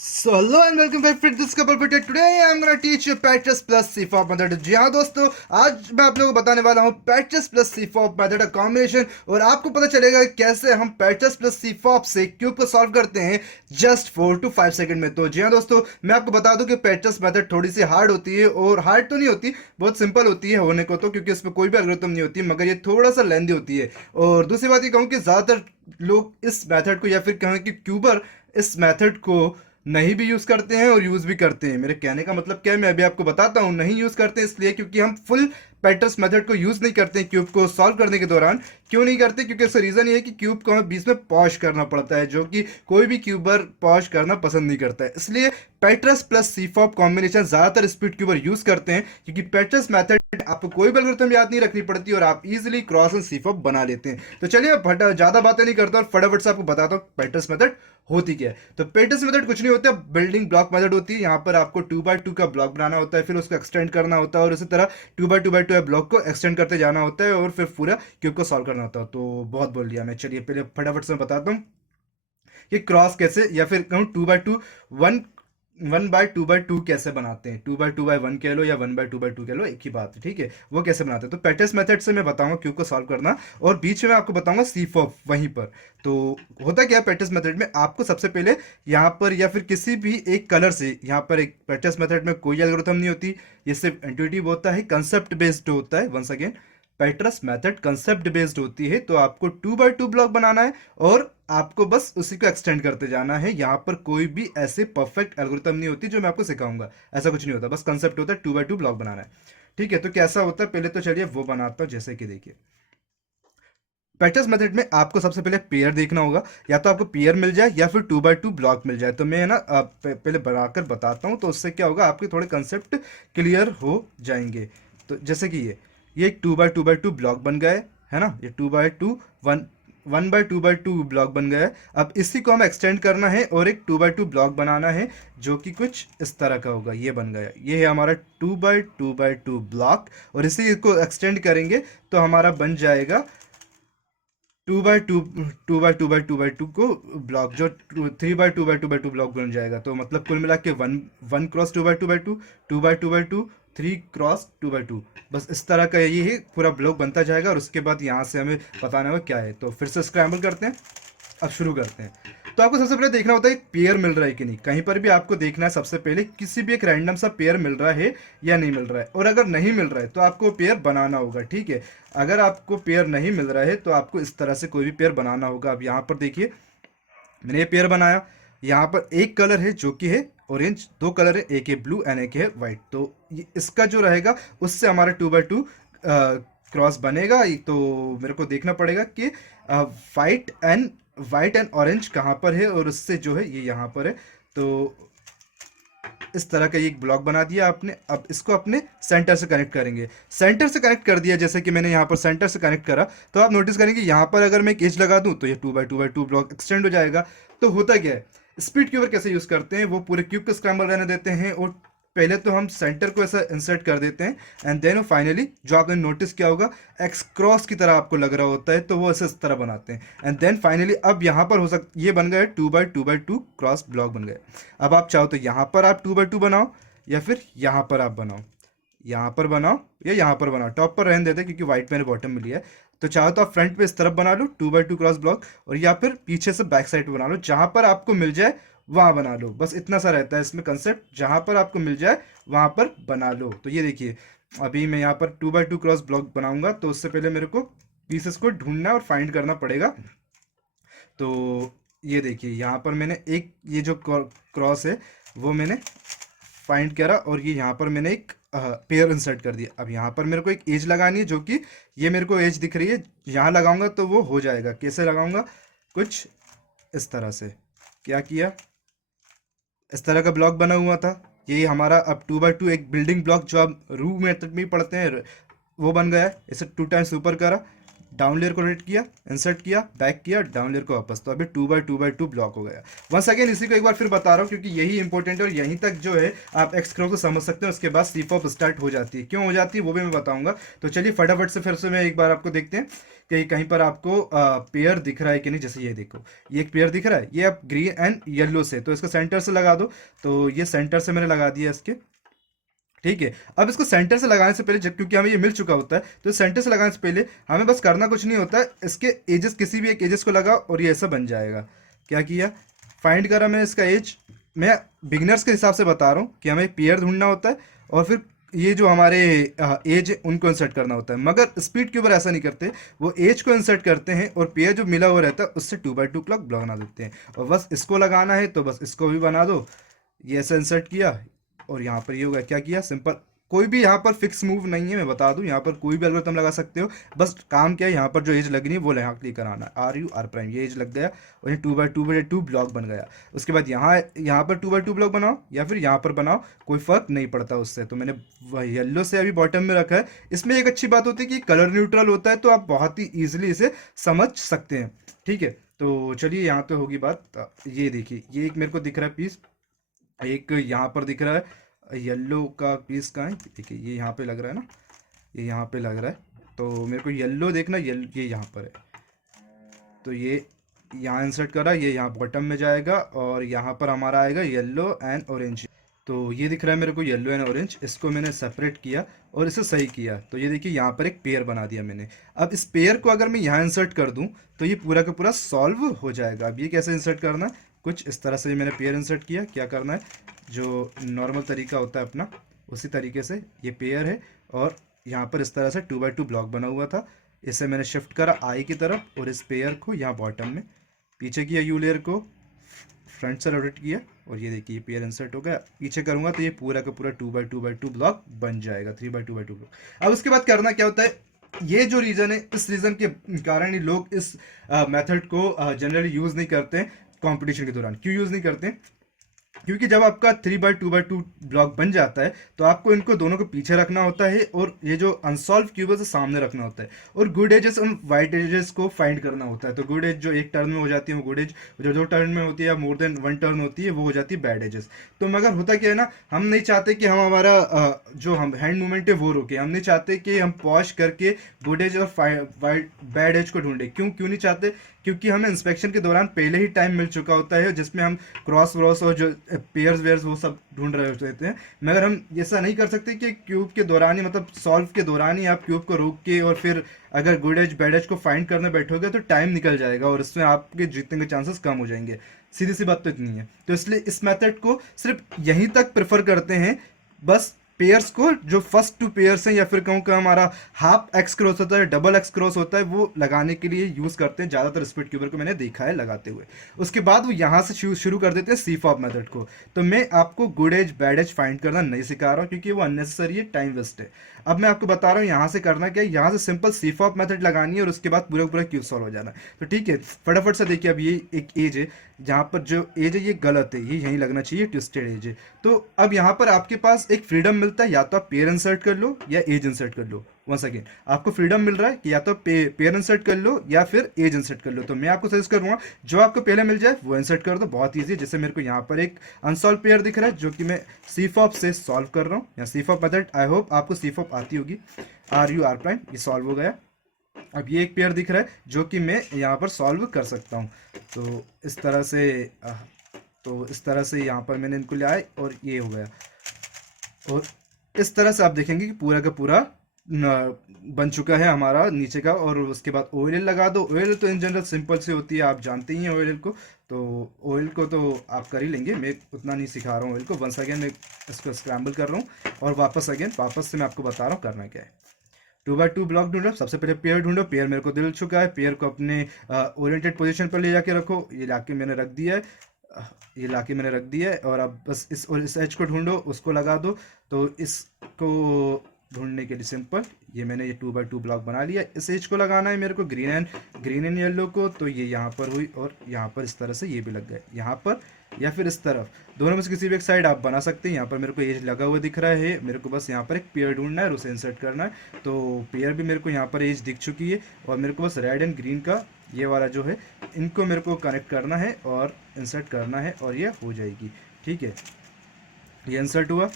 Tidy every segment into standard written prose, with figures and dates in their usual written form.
So hello and welcome back to this couple video. Today I'm gonna teach you Patches plus CFOP method. जी हाँ दोस्तों, आज मैं आप लोगों को बताने वाला हूँ Patches plus CFOP method का कॉम्बिनेशन और आपको पता चलेगा कि कैसे हम Patches plus CFOP से क्यूब को सॉल्व करते हैं जस्ट 4 to 5 सेकंड में। तो जी हाँ दोस्तों, मैं आपको बता दूं कि Patches मेथड थोड़ी सी हार्ड होती है और हार्ड तो नहीं होती, बहुत सिंपल होती है होने को तो, क्योंकि इसमें कोई भी एल्गोरिथम नहीं होती, मगर ये थोड़ा सा लेंदी होती है। और दूसरी बात ये कहूँ कि ज़्यादातर लोग इस मेथड को या फिर कहें कि क्यूबर इस मेथड को नहीं भी यूज करते हैं और यूज भी करते हैं। मेरे कहने का मतलब क्या है, मैं अभी आपको बताता हूँ। नहीं यूज करते हैं इसलिए क्योंकि हम फुल पैटर्स मेथड को यूज नहीं करते हैं क्यूब को सॉल्व करने के दौरान। क्यों नहीं करते? क्योंकि इसका रीजन ये है कि क्यूब को हमें बीच में पॉश करना पड़ता है, जो कि कोई भी क्यूबर पॉश करना पसंद नहीं करता है। इसलिए पैटर्स प्लस सीफॉप कॉम्बिनेशन ज्यादातर स्पीड क्यूबर यूज करते हैं, क्योंकि पैटर्स मेथड आपको कोई भी एल्गोरिथम याद नहीं रखनी पड़ती और आप इजीली क्रॉस एंड सीफॉप बना लेते हैं। तो चलिए मैं ज्यादा बातें नहीं करता और फटाफट से आपको बताता हूँ पैटर्स मेथड होती क्या है। तो पेटर्स मेथड कुछ नहीं होता, बिल्डिंग ब्लॉक मेथड होती है। यहाँ पर आपको 2x2 का ब्लॉक बनाना होता है, फिर उसको एक्सटेंड करना होता है और इसी तरह 2x2x2 ब्लॉक को एक्सटेंड करते जाना होता है और फिर पूरा क्यूब को सॉल्व करना होता है। तो बहुत बोल लिया मैं, चलिए पहले फटाफट से मैं बताता हूँ कि क्रॉस कैसे या फिर कहूँ 2x2 वन 1/2/2 कैसे बनाते हैं। 2/2/1 कह लो या 1/2/2 कह लो, एक ही बात है, ठीक है। वो कैसे बनाते हैं तो पैटर्स मेथड से मैं बताऊंगा क्यूब को सॉल्व करना, और बीच में मैं आपको बताऊंगा सीफॉप वहीं पर। तो होता क्या है पैटर्स मेथड में, आपको सबसे पहले यहाँ पर या फिर किसी भी एक कलर से, यहाँ पर एक पैटर्स मेथड में कोई एल्गोरिथम नहीं होती, ये सिर्फ इंट्यूटिव होता है, कंसेप्ट बेस्ड होता है। वंस अगेन, पैटर्स मेथड कंसेप्ट बेस्ड होती है। तो आपको 2x2 ब्लॉक बनाना है और आपको बस उसी को एक्सटेंड करते जाना है। यहाँ पर कोई भी ऐसे परफेक्ट एल्गोरिथम नहीं होती जो मैं आपको सिखाऊंगा, ऐसा कुछ नहीं होता, बस कंसेप्ट होता है 2x2 ब्लॉक बनाना है, ठीक है। तो कैसा होता है पहले तो चलिए वो बनाता हूँ। जैसे कि देखिए, पैटर्स मेथड में आपको सबसे पहले पेयर देखना होगा, या तो आपको पेयर मिल जाए या फिर 2x2 ब्लॉक मिल जाए। तो मैं ना पहले बनाकर बताता हूँ, तो उससे क्या होगा, आपके थोड़े कंसेप्ट क्लियर हो जाएंगे। तो जैसे कि ये एक 2x2x2 ब्लॉक बन गया है ना, ये 2x2 1/2/2 ब्लॉक बन गया है। अब इसी को हमें एक्सटेंड करना है और एक 2x2 ब्लॉक बनाना है, जो कि कुछ इस तरह का होगा। ये बन गया, ये है हमारा 2x2x2 ब्लॉक, और इसी को एक्सटेंड करेंगे तो हमारा बन जाएगा 2x2 को ब्लॉक, जो 3x2 ब्लॉक बन जाएगा। तो मतलब कुल मिला के 1 cross 2x2 2x2 3 cross 2x2, बस इस तरह का ये ही पूरा ब्लॉक बनता जाएगा। और उसके बाद यहाँ से हमें बताना होगा क्या है। तो फिर से स्क्रैम्बल करते हैं, अब शुरू करते हैं। तो आपको सबसे पहले देखना होता है एक पेयर मिल रहा है कि नहीं। कहीं पर भी आपको देखना है सबसे पहले किसी भी एक रैंडम सा पेयर मिल रहा है या नहीं मिल रहा है, और अगर नहीं मिल रहा है तो आपको पेयर बनाना होगा, ठीक है। अगर आपको पेयर नहीं मिल रहा है तो आपको इस तरह से कोई भी पेयर बनाना होगा। अब यहाँ पर देखिए, मैंने ये पेयर बनाया। यहाँ पर एक कलर है जो कि है ऑरेंज, दो कलर है, एक है ब्लू एंड एक है वाइट। तो इसका जो रहेगा उससे हमारा 2x2 क्रॉस बनेगा। तो मेरे को देखना पड़ेगा कि वाइट एंड ऑरेंज कहाँ पर है, और उससे जो है ये यहाँ पर है। तो इस तरह का एक ब्लॉक बना दिया आपने। अब इसको अपने सेंटर से कनेक्ट करेंगे। सेंटर से कनेक्ट कर दिया, जैसे कि मैंने यहाँ पर सेंटर से कनेक्ट करा, तो आप नोटिस करेंगे यहाँ पर अगर मैं एक एज लगा दूँ तो ये 2x2 ब्लॉक एक्सटेंड हो जाएगा। तो होता क्या है, स्पीड क्यूबर कैसे यूज करते हैं, वो पूरे क्यूब को स्क्रैम्बल रहने देते हैं, और पहले तो हम सेंटर को ऐसा इंसर्ट कर देते हैं, एंड देन फाइनली जो आपने नोटिस किया होगा एक्स क्रॉस की तरह आपको लग रहा होता है, तो वो ऐसे इस तरह बनाते हैं। एंड देन फाइनली अब यहाँ पर हो सकता, ये बन गया 2x2 क्रॉस ब्लॉक बन गए। अब आप चाहो तो यहाँ पर आप 2x2 बनाओ, या फिर यहाँ पर आप बनाओ, यहाँ पर बनाओ या यहाँ पर बनाओ। टॉप पर रहने देते क्योंकि व्हाइट मैंने बॉटम में लिया है। तो चाहो तो आप फ्रंट पे इस तरफ बना लो 2x2 क्रॉस ब्लॉक, और या फिर पीछे से बैक साइड पे बना लो, जहां पर आपको मिल जाए वहां बना लो। बस इतना सा रहता है इसमें कंसेप्ट, जहां पर आपको मिल जाए वहां पर बना लो। तो ये देखिए, अभी मैं यहाँ पर 2x2 क्रॉस ब्लॉक बनाऊंगा, तो उससे पहले मेरे को पीसेस को ढूंढना और फाइंड करना पड़ेगा। तो ये देखिए, यहाँ पर मैंने एक ये जो क्रॉस है वो मैंने फाइंड करा, और ये यहाँ पर मैंने एक पेयर इंसर्ट कर दिया। अब यहाँ पर मेरे को एक एज लगानी है, जो कि ये मेरे को एज दिख रही है, यहाँ लगाऊंगा तो वो हो जाएगा। कैसे लगाऊंगा, कुछ इस तरह से। क्या किया, इस तरह का ब्लॉक बना हुआ था, ये हमारा अब 2x2 एक बिल्डिंग ब्लॉक जो आप रू मेथड में ही पढ़ते हैं वो बन गया है। इसे 2 टाइम्स ऊपर करा, डाउन लेयर को रोटेट किया, इंसर्ट किया, बैक किया, डाउन लेयर को वापस, तो अभी 2x2x2 ब्लॉक हो गया। वंस अगेन इसी को एक बार फिर बता रहा हूँ क्योंकि यही इंपॉर्टेंट है और यहीं तक जो है आप एक्सक्रो को समझ सकते हैं। उसके बाद सीफॉप स्टार्ट हो जाती है, क्यों हो जाती है वो भी मैं बताऊंगा। तो चलिए फटाफट से फिर से मैं एक बार आपको देखते हैं कि कहीं पर आपको पेयर दिख रहा है कि नहीं। जैसे ये देखो, ये एक पेयर दिख रहा है, ये आप ग्रीन एंड येलो से, तो इसको सेंटर से लगा दो। तो ये सेंटर से मैंने लगा दिया इसके, ठीक है। अब इसको सेंटर से लगाने से पहले, जब क्योंकि हमें ये मिल चुका होता है, तो सेंटर से लगाने से पहले हमें बस करना कुछ नहीं होता है, इसके एजेस किसी भी एक एजेस को लगाओ और ये ऐसा बन जाएगा। क्या किया, फाइंड करा मैंने इसका एज। मैं बिगिनर्स के हिसाब से बता रहा हूँ कि हमें पेयर ढूंढना होता है और फिर ये जो हमारे एज है उनको इंसर्ट करना होता है। मगर स्पीड क्यूबर ऐसा नहीं करते, वो एज को इंसर्ट करते हैं और पेयर जो मिला हुआ रहता है उससे 2x2 क्लॉक बना देते हैं। और बस इसको लगाना है तो बस इसको भी बना दो, ये ऐसा इंसर्ट किया और यहाँ पर ये होगा। क्या किया, सिंपल, कोई भी यहाँ पर फिक्स मूव नहीं है, मैं बता दूं, यहाँ पर कोई भी एल्गोरिथम लगा सकते हो। बस काम क्या है, यहाँ पर जो एज लगनी है वो यहाँ क्लिक कराना है, RU R', ये एज लग गया और ये 2x2 ब्लॉक बन गया। उसके बाद यहाँ पर 2x2 ब्लॉक बनाओ या फिर यहाँ पर बनाओ, कोई फर्क नहीं पड़ता उससे। तो मैंने येलो से अभी बॉटम में रखा है। इसमें एक अच्छी बात होती है कि कलर न्यूट्रल होता है, तो आप बहुत ही ईजिली इसे समझ सकते हैं, ठीक है। तो चलिए यहाँ तो होगी बात। ये देखिए, ये एक मेरे को दिख रहा है पीस, एक यहाँ पर दिख रहा है येलो का पीस। कहाँ है, देखिए ये यहाँ पे लग रहा है ना, ये यहाँ पे लग रहा है। तो मेरे को येलो देखना, ये यहाँ पर है, तो ये यहाँ इंसर्ट करा, ये यहाँ बॉटम में जाएगा और यहाँ पर हमारा आएगा येलो एंड ऑरेंज। तो ये दिख रहा है मेरे को येलो एंड ऑरेंज, इसको मैंने सेपरेट किया और इसे सही किया। तो ये देखिए यहाँ पर एक पेयर बना दिया मैंने। अब इस पेयर को अगर मैं यहाँ इंसर्ट कर दूँ तो ये पूरा का पूरा सॉल्व हो जाएगा। अब ये कैसे इंसर्ट करना है, कुछ इस तरह से मैंने पेयर इंसर्ट किया। क्या करना है, जो नॉर्मल तरीका होता है अपना, उसी तरीके से ये पेयर है और यहाँ पर इस तरह से 2x2 ब्लॉक बना हुआ था, इसे मैंने शिफ्ट करा आई की तरफ और इस पेयर को यहाँ बॉटम में, पीछे किया यू लेयर को फ्रंट से रोटेट किया और ये देखिए ये पेयर इंसर्ट हो गया। पीछे करूँगा तो ये पूरा का पूरा 2x2 ब्लॉक बन जाएगा, 3x2 ब्लॉक। अब उसके बाद करना क्या होता है, ये जो रीज़न है, इस रीज़न के कारण ही लोग इस मेथड को जनरली यूज़ नहीं करते हैं कंपटीशन के दौरान। क्यों यूज़ नहीं करते हैं, क्योंकि जब आपका 3x2 ब्लॉक बन जाता है तो आपको इनको दोनों को पीछे रखना होता है और ये जो अनसॉल्व क्यूब है उसे सामने रखना होता है और गुड एजेस और वाइट एजेस को फाइंड करना होता है। तो गुड एज जो एक टर्न में हो जाती है वो गुड एज, जो दो टर्न में होती है या मोर देन वन टर्न होती है वो हो जाती है बैड एजेस। तो मगर होता क्या है ना, हम नहीं चाहते कि हम हमारा जो हम हैंड मूवमेंट है वो रोके, हम नहीं चाहते कि हम पॉज करके गुड एज और बैड एज को ढूंढे। क्यों नहीं चाहते, क्योंकि हमें इंस्पेक्शन के दौरान पहले ही टाइम मिल चुका होता है जिसमें हम क्रॉस व्रॉस और जो पेयर्स वेयर्स वो सब ढूंढ रहे होते हैं। मगर हम ऐसा नहीं कर सकते कि क्यूब के दौरान ही, मतलब सॉल्व के दौरान ही आप क्यूब को रोक के और फिर अगर गुड एज बैड एज को फाइंड करने बैठोगे तो टाइम निकल जाएगा और इसमें आपके जीतने के चांसेस कम हो जाएंगे। सीधी सी बात तो इतनी है। तो इसलिए इस मेथड को सिर्फ यहीं तक प्रेफर करते हैं, बस पेयर्स को, जो फर्स्ट टू पेयर्स हैं या फिर कहूँ कि हमारा हाफ एक्स क्रॉस होता है, डबल एक्स क्रॉस होता है, वो लगाने के लिए यूज़ करते हैं ज़्यादातर स्पीड क्यूबर को मैंने देखा है लगाते हुए। उसके बाद वो यहाँ से शुरू कर देते हैं सीफॉप मेथड को। तो मैं आपको good edge bad edge find करना नहीं सिखा रहा हूँ क्योंकि वो अननेसेसरी है, टाइम वेस्ट है। अब मैं आपको बता रहा हूँ यहाँ से करना क्या है, यहाँ से सिंपल सीफॉप मेथड लगानी है और उसके बाद पूरा पूरा क्यूब सॉल्व हो जाना है। तो ठीक है, फटाफट से देखिए। अब ये एक एज है, जहाँ पर जो एज है ये गलत है, ये यहीं लगना चाहिए, ट्विस्टेड एज है। तो अब यहाँ पर आपके पास एक फ्रीडम मिलता है, या तो आप पेयर इंसर्ट कर लो या एज इंसर्ट कर लो। वंस अगेन आपको फ्रीडम मिल रहा है कि या तो पेयर इंसर्ट कर लो या फिर एज इंसर्ट कर लो। तो मैं आपको सजेस्ट करूंगा जो आपको पहले मिल जाए वो इंसर्ट कर दो, बहुत ईजी है। जैसे मेरे को यहाँ पर एक अनसॉल्व पेयर दिख रहा है जो कि मैं सीफॉप से सॉल्व कर रहा हूँ, या सीफॉप मेथड, आई होप आपको सीफॉप आती होगी। RU R', ये सॉल्व हो गया। अब ये एक पेयर दिख रहा है जो कि मैं यहाँ पर सॉल्व कर सकता हूँ। तो इस तरह से यहाँ पर मैंने इनको ले आए और ये हो गया। और इस तरह से आप देखेंगे कि पूरा का पूरा बन चुका है हमारा नीचे का। और उसके बाद ऑयल लगा दो। ऑयल तो इन जनरल सिंपल से होती है, आप जानते ही हैं ऑयल को। तो ऑयल को तो आप कर ही लेंगे, मैं उतना नहीं सिखा रहा हूँ ऑयल को। वंस अगेन मैं इसको स्क्रैम्बल कर रहा हूँ और वापस से मैं आपको बता रहा हूँ करना क्या है। 2x2 ब्लॉक ढूंढो, सबसे पहले पेयर ढूंढो। पेयर मेरे को मिल चुका है, पेयर को अपने ओरिएंटेड पोजीशन पर ले जाके रखो। ये लाके मैंने रख दिया है, और अब बस इस एज को ढूंढो, उसको लगा दो। तो इसको ढूंढने के लिए सिंपल, ये मैंने ये 2x2 ब्लॉक बना लिया। इस एज को लगाना है मेरे को, ग्रीन एंड येलो को। तो ये यहाँ पर हुई और यहाँ पर इस तरह से ये भी लग गए। यहाँ पर या फिर इस तरफ, दोनों में से किसी भी एक साइड आप बना सकते हैं। यहाँ पर मेरे को एज लगा हुआ दिख रहा है, मेरे को बस यहाँ पर एक पेयर ढूंढना है और उसे इंसर्ट करना है। तो पेयर भी मेरे को यहाँ पर एज दिख चुकी है और मेरे को बस रेड एंड ग्रीन का ये वाला जो है इनको मेरे को कनेक्ट करना है और इंसर्ट करना है और ये हो जाएगी। ठीक है, ये इंसर्ट हुआ,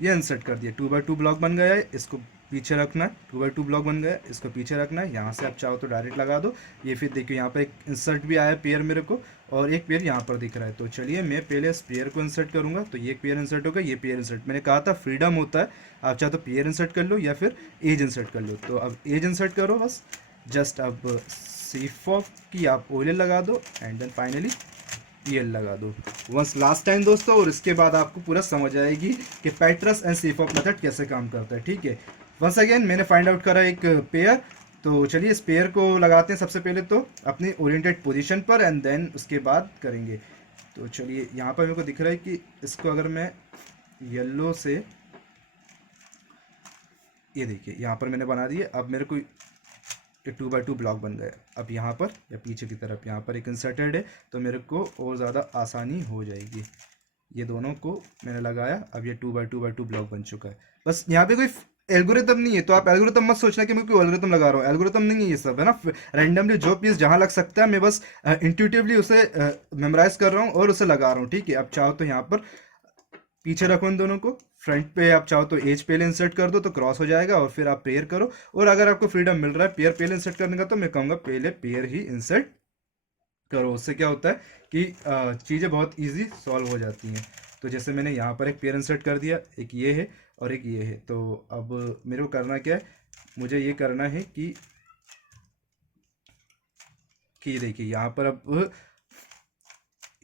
ये इंसर्ट कर दिया, 2x2 ब्लॉक बन गया है, इसको पीछे रखना है। 2x2 ब्लॉक बन गया, इसको पीछे रखना है। यहाँ से आप चाहो तो डायरेक्ट लगा दो। ये फिर देखिए यहाँ पर एक इंसर्ट भी आया पेयर मेरे को और एक पेयर यहाँ पर दिख रहा है। तो चलिए मैं पहले इस पेयर को इंसर्ट करूँगा। तो ये पेयर इंसर्ट होगा, ये पेयर इंसर्ट, मैंने कहा था फ्रीडम होता है, आप चाहे तो पेयर इंसर्ट कर लो या फिर एज इंसर्ट कर लो। तो अब एज इंसर्ट करो बस, जस्ट अब C4 की आप ओएलएल लगा दो एंड देन फाइनली EL लगा दो वंस लास्ट टाइम दोस्तों, और इसके बाद आपको पूरा समझ आएगी कि पैट्रस एंड C4 मेथड कैसे काम करता है। ठीक है, वंस अगेन मैंने फाइंड आउट करा एक पेयर। तो चलिए इस पेयर को लगाते हैं सबसे पहले तो अपनी ओरिएंटेड पोजीशन पर एंड देन उसके बाद करेंगे। तो चलिए यहाँ पर मेरे को दिख रहा है कि इसको अगर मैं येलो से, ये देखिए यहाँ पर मैंने बना दिए। अब मेरे को ये 2x2 ब्लॉक बन गया। अब यहाँ पर या पीछे की तरफ यहाँ पर एक इंसर्टेड है तो मेरे को और ज़्यादा आसानी हो जाएगी। ये दोनों को मैंने लगाया, अब ये 2x2 ब्लॉक बन चुका है। बस यहाँ पे कोई एल्गोरिथम नहीं है, तो आप एल्गोरिथम मत सोचना कि मैं कोई एल्गोरिथम लगा रहा हूँ, एल्गोरिथम नहीं है ये सब, है ना। रैंडमली जो पीस जहाँ लग सकता है मैं बस इंट्यूटिवली उसे मेमोराइज कर रहा हूँ और उसे लगा रहा हूँ। ठीक है, अब चाहो तो यहाँ पर पीछे रखो इन दोनों को, फ्रंट पे आप चाहो तो एज पहले इंसर्ट कर दो तो क्रॉस हो जाएगा और फिर आप पेयर करो। और अगर आपको फ्रीडम मिल रहा है पेयर पहले इंसर्ट करने का तो मैं कहूँगा पहले पेयर ही इंसर्ट करो। उससे क्या होता है कि चीज़ें बहुत इजी सॉल्व हो जाती हैं। तो जैसे मैंने यहाँ पर एक पेयर इंसर्ट कर दिया, एक ये है और एक ये है। तो अब मेरे को करना क्या है, मुझे ये करना है कि देखिए यहाँ पर अब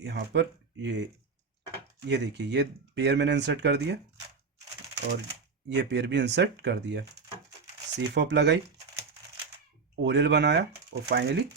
यहाँ पर ये देखिए ये पेयर मैंने इंसर्ट कर दिया और ये पेयर भी इंसर्ट कर दिया। C4 लगाई, ओरियल बनाया और फाइनली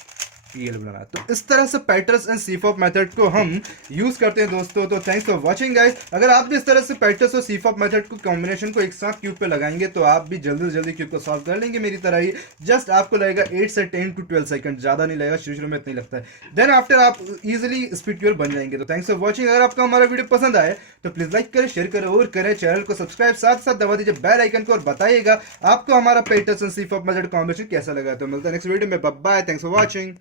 PL बनाया। तो इस तरह से पैट्रस एंड C4 मेथड को हम यूज करते हैं दोस्तों। तो थैंक्स फॉर वाचिंग गाइस। अगर आप भी इस तरह से पैट्रस और C4 मेथड को कॉम्बिनेशन को एक साथ क्यूब पे लगाएंगे तो आप भी जल्दी से जल्दी क्यूब को सॉल्व कर लेंगे मेरी तरह ही। जस्ट आपको लगेगा 8 से 10 to 12 सेकंड, ज्यादा नहीं लगेगा, शुरू में इतना ही लगता है। देन आफ्टर आप इजिली स्पीड ट्यूर बन जाएंगे। तो थैंक्स फॉर वॉचिंग। अगर आपको हमारा वीडियो पसंद आए तो प्लीज लाइक करें, शेयर करें और करें चैनल को सब्सक्राइब, साथ साथ दबा दीजिए बेल आइकन को और बताइएगा आपको हमारा पैट्रस एंड C4 मेथड कॉम्बिनेशन कैसा लगा। तो मिलता है नेक्स्ट वीडियो में, bye bye, thanks for watching.